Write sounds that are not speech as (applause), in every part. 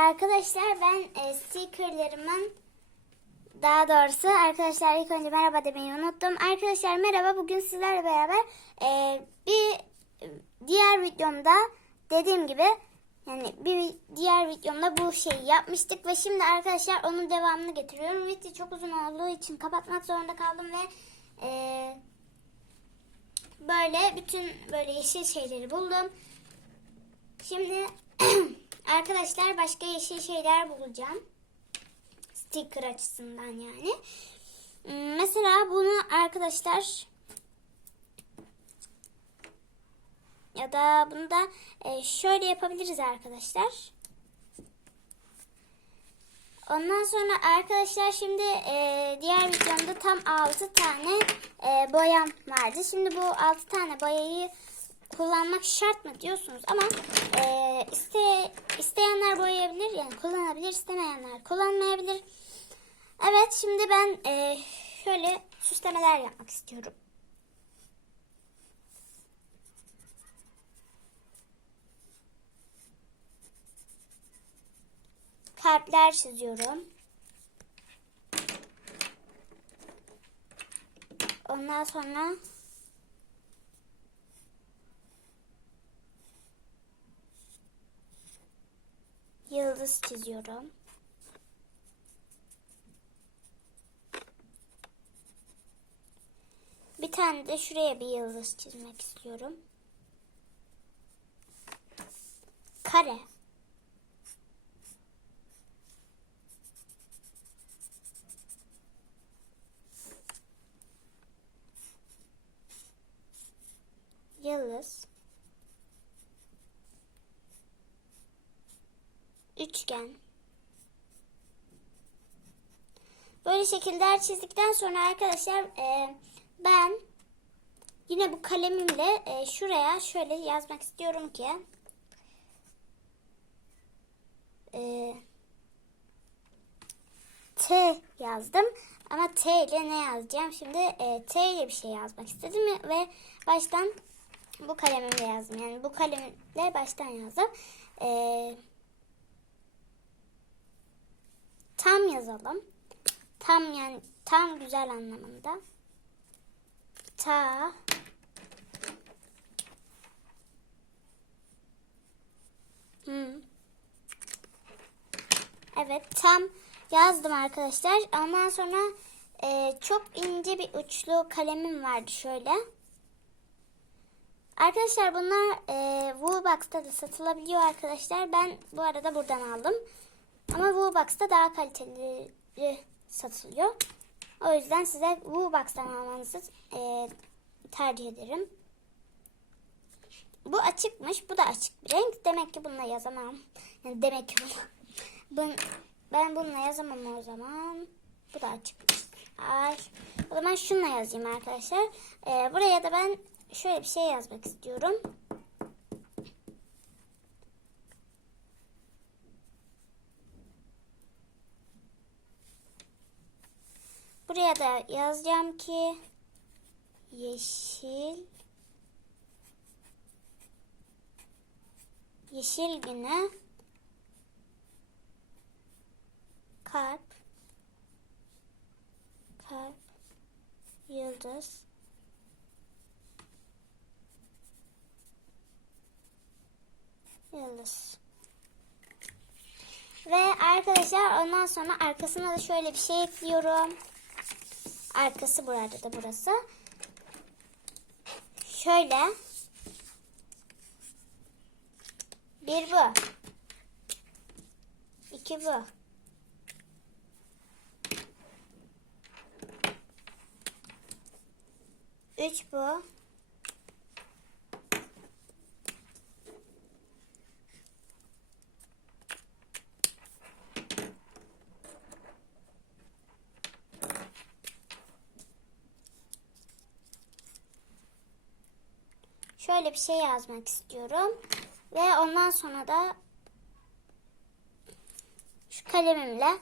Arkadaşlar ben e, stickerlarımın daha doğrusu arkadaşlar ilk önce merhaba demeyi unuttum. Arkadaşlar merhaba bugün sizlerle beraber e, bir diğer videomda dediğim gibi yani bir diğer videomda bu şeyi yapmıştık ve şimdi arkadaşlar onun devamını getiriyorum. Video çok uzun olduğu için kapatmak zorunda kaldım ve e, böyle bütün böyle yeşil şeyleri buldum. Şimdi (clears throat) arkadaşlar başka yeşil şeyler bulacağım. Sticker açısından yani. Hmm, Mesela bunu arkadaşlar ya da bunu da e, şöyle yapabiliriz arkadaşlar. Ondan sonra arkadaşlar şimdi e, diğer videomda tam 6 tane e, boyam vardı. Şimdi bu 6 tane boyayı kullanmak şart mı diyorsunuz ama e, iste, isteyenler boyayabilir yani kullanabilir istemeyenler kullanmayabilir. Evet şimdi ben e, şöyle süslemeler yapmak istiyorum. Kalpler çiziyorum. Ondan sonra yıldız çiziyorum. Bir tane de şuraya bir yıldız çizmek istiyorum. Kare. Yıldız. Üçgen. Böyle şekiller çizdikten sonra arkadaşlar e, ben yine bu kalemimle e, şuraya şöyle yazmak istiyorum ki e, T yazdım. Ama T ile ne yazacağım? Şimdi e, T ile bir şey yazmak istedim ve baştan bu kalemimle yazdım. Yani bu kalemle baştan yazdım. E, tam yazalım tam yani tam güzel anlamında ta hmm. Evet tam yazdım arkadaşlar. Ondan sonra e, çok ince bir uçlu kalemim vardı şöyle. Arkadaşlar bunlar e, Woolbox'ta da satılabiliyor arkadaşlar. Ben bu arada buradan aldım. Ama Woolbox'ta daha kaliteli satılıyor. O yüzden size Woolbox'tan almanızı e, tercih ederim. Bu açıkmış. Bu da açık bir renk. Demek ki bununla yazamam. Yani demek ki bunu, ben bununla yazamam o zaman. Bu da açıkmış. Ay. O zaman şununla yazayım arkadaşlar. E, buraya da ben şöyle bir şey yazmak istiyorum. Buraya da yazacağım ki yeşil yeşil günü kalp kalp yıldız yıldız ve arkadaşlar ondan sonra arkasına da şöyle bir şey ekliyorum. Arkası burada da burası. Şöyle. Bir bu. İki bu. Üç bu. Şöyle bir şey yazmak istiyorum. Ve ondan sonra da şu kalemimle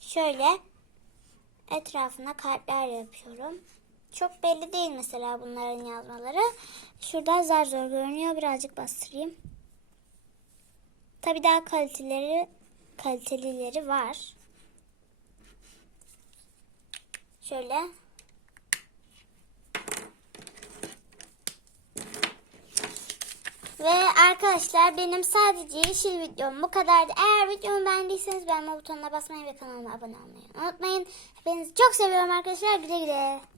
şöyle etrafına kalpler yapıyorum. Çok belli değil mesela bunların yazmaları. Şurada zar zor görünüyor. Birazcık bastırayım. Tabi daha kaliteleri kalitelileri var. Şöyle. Ve arkadaşlar benim sadece yeşil videom bu kadardı. Eğer videomu beğendiyseniz beğenme butonuna basmayı ve kanalıma abone olmayı unutmayın. Hepinizi çok seviyorum arkadaşlar. Güle güle.